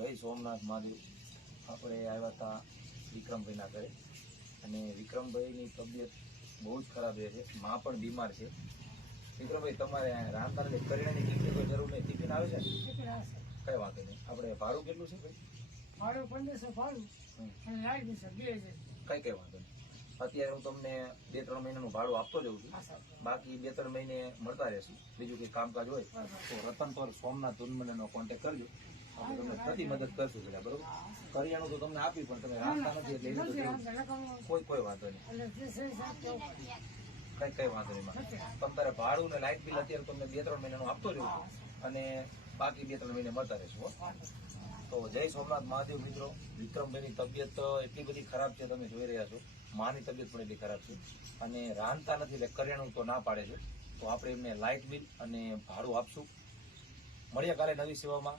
જય સોમનાથ મહાદેવ. આપણે આવ્યા હતા વિક્રમભાઈના ઘરે અને વિક્રમભાઈની તબિયત બહુ જ ખરાબ રહે છે, માં પણ બીમાર છે. વિક્રમભાઈ, તમારે રાંધતા નથી, કરિયાણાની ટિફિન કોઈ જરૂર નહીં? ટિફિન આવે છે? કઈ વાંધો નહીં. આપણે ભાડું કેટલું છે ભાઈ? ભાડું 1500 ભાડું અને લાઈટ બિલ 2000. કઈ વાંધો નહીં. અત્યારે હું તમને 2-3 મહિનાનું ભાડું આપતો જઉં છું, બાકી 2-3 મહિને મળતા રહેશું. બીજું કંઈ કામકાજ હોય તો રતન પર સોમનાથ ટુર્નામેન્ટનો કોન્ટેક્ટ કરજો, આપણે તમને બધી મદદ કરશું. પેલા બરોબર, કરિયાણું તો તમને આપી, પણ તમે રાંધતા નથી એટલે એનું તો કોઈ વાંધો નહીં. કઈ વાંધો નહીં. તમે તારે ભાડું ને લાઇટ બિલ અત્યારે તમને 2-3 મહિનાનું આપતો જઉં છું અને બાકી 2-3 મહિને મળતા રહેશું. તો જય સોમનાથ મહાદેવ. મિત્રો, વિક્રમભાઈની તબિયત એટલી બધી ખરાબ છે, તમે જોઈ રહ્યા છો. માની તબિયત પણ એટલી ખરાબ છે અને રાંધતા નથી એટલે કરિયાણું તો ના પાડે છે. તો આપણે એમને લાઇટ બિલ અને ભાડું આપશું. મળીએ કાલે નવી સેવામાં.